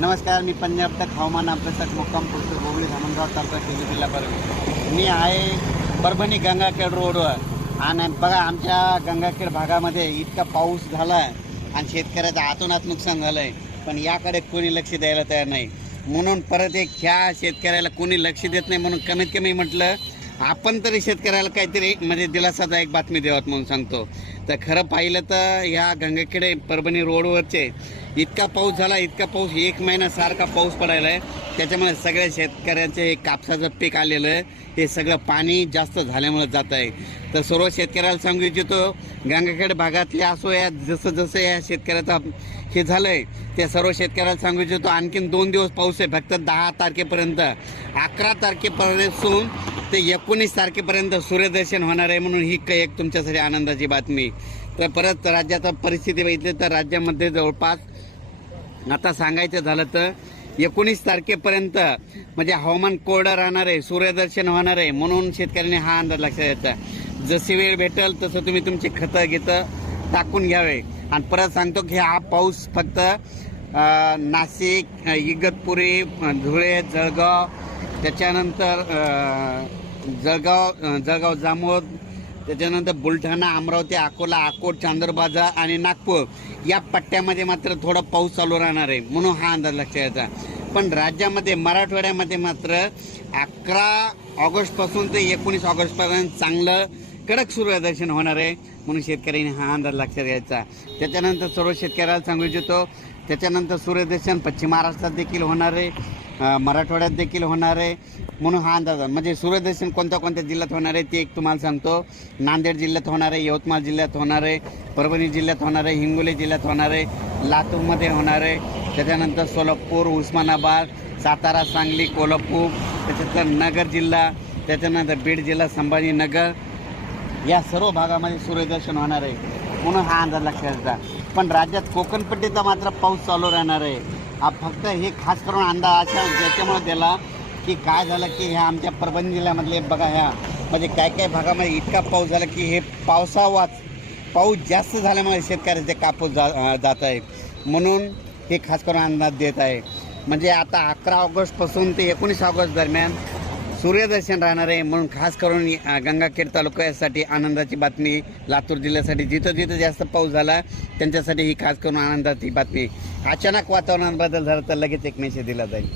नमस्कार, मी पंजाब तक हवामान अभ्यासक मुक्काम पोस्ट गोगली धामणगाव तालुका शिंदे जिल्हा परभणी. मी आहे परभणी गंगाखेड रोडवर. आणि बघा, आमच्या गंगाखेड भागामध्ये इतका पाऊस झाला आहे आणि शेतकऱ्याचं आतोनात नुकसान झालं आहे, पण याकडे कोणी लक्ष द्यायला तयार नाही. म्हणून परत एक ह्या शेतकऱ्याला कोणी लक्ष देत नाही, म्हणून कमीत कमी म्हटलं आपण तरी शेतकऱ्याला काहीतरी म्हणजे दिलासादायक बातमी द्यावत म्हणून सांगतो. तर खरं पाहिलं तर ह्या गंगाखेड परभणी रोडवरचे इतका पाऊस झाला, इतका पाऊस, 1 महिना सारखा पाऊस पडायला आहे. त्याच्यामुळे सगळ्या शेतकऱ्यांचे हे कापसाचं पीक आलेलं आहे, हे सगळं पाणी जास्त झाल्यामुळे जात आहे. तर सर्व शेतकऱ्याला सांगू इच्छितो, गंगाखेड भागातले असो या जसं जसं या शेतकऱ्याचा हे झालं आहे त्या सर्व शेतकऱ्याला सांगू इच्छितो, आणखीन 2 दिवस पाऊस आहे. फक्त 10 तारखेपर्यंत, 11 तारखेपासून ते 19 तारखेपर्यंत सूर्यदर्शन होणार आहे. म्हणून ही एक तुमच्यासाठी आनंदाची बातमी. तर परत राज्याचा परिस्थिती बघितली तर राज्यामध्ये जवळपास आता सांगायचं झालं तर 19 तारखेपर्यंत म्हणजे हवामान कोरडं राहणार आहे, सूर्यदर्शन होणार आहे. म्हणून शेतकऱ्यांनी हा अंदाज लक्षात घ्यायचा. जशी वेळ भेटेल तसं तुम्ही तुमची खतं घेतं टाकून घ्यावे. आणि परत सांगतो की हा पाऊस फक्त नाशिक, इगतपुरी, धुळे, जळगाव, त्याच्यानंतर जळगाव जामोद, त्याच्यानंतर बुलढाणा, अमरावती, अकोला, अकोट, चांदूरबाजार आणि नागपूर या पट्ट्यामध्ये मात्र थोडा पाऊस चालू राहणार आहे. म्हणून हा अंदाज लक्षात घ्यायचा. पण राज्यामध्ये मराठवाड्यामध्ये मात्र 11 ऑगस्टपासून ते 19 ऑगस्टपर्यंत चांगलं कडक सूर्यदर्शन होणार आहे. म्हणून शेतकऱ्यांनी हा अंदाज लक्षात घ्यायचा. त्याच्यानंतर सर्व शेतकऱ्याला सांगू इच्छितो, त्याच्यानंतर सूर्यदर्शन पश्चिम महाराष्ट्रात देखील होणार आहे, मराठवाड्यात देखील होणार आहे. म्हणून हा अंदाज म्हणजे सूर्यदर्शन कोणत्या कोणत्या जिल्ह्यात होणार आहे ते एक तुम्हाला सांगतो. नांदेड जिल्ह्यात होणार आहे, यवतमाळ जिल्ह्यात होणार आहे, परभणी जिल्ह्यात होणार आहे, हिंगोली जिल्ह्यात होणार आहे, लातूरमध्ये होणार आहे, त्याच्यानंतर सोलापूर, उस्मानाबाद, सातारा, सांगली, कोल्हापूर, त्याच्यानंतर नगर जिल्हा, त्याच्यानंतर बीड जिल्हा, संभाजीनगर या सर्व भागामध्ये सूर्यदर्शन होणार आहे. म्हणून हा अंदाज लक्षात घ्यायचा. पण राज्यात कोकणपट्टीचा मात्र पाऊस चालू राहणार आहे. फक्त हे खास करून अंदाज अशा याच्यामुळे दिला की काय झालं की ह्या आमच्या परभणी जिल्ह्यामधले बघा, ह्या म्हणजे काय भागामध्ये इतका पाऊस झाला की हे पाऊस जास्त झाल्यामुळे शेतकऱ्याचे कापूस जात आहे. म्हणून हे खास करून अंदाज देत आहे. म्हणजे आता 11 ऑगस्टपासून ते 19 ऑगस्ट दरम्यान सूर्यदर्शन राहणार आहे. म्हणून खास करून गंगाखेड तालुक्यासाठी आनंदाची बातमी, लातूर जिल्ह्यासाठी जिथं जिथं जास्त पाऊस झाला त्यांच्यासाठी ही खास करून आनंदाची बातमी. अचानक वातावरणात बदल झाला तर लगेच एक मेसेज दिला जाईल.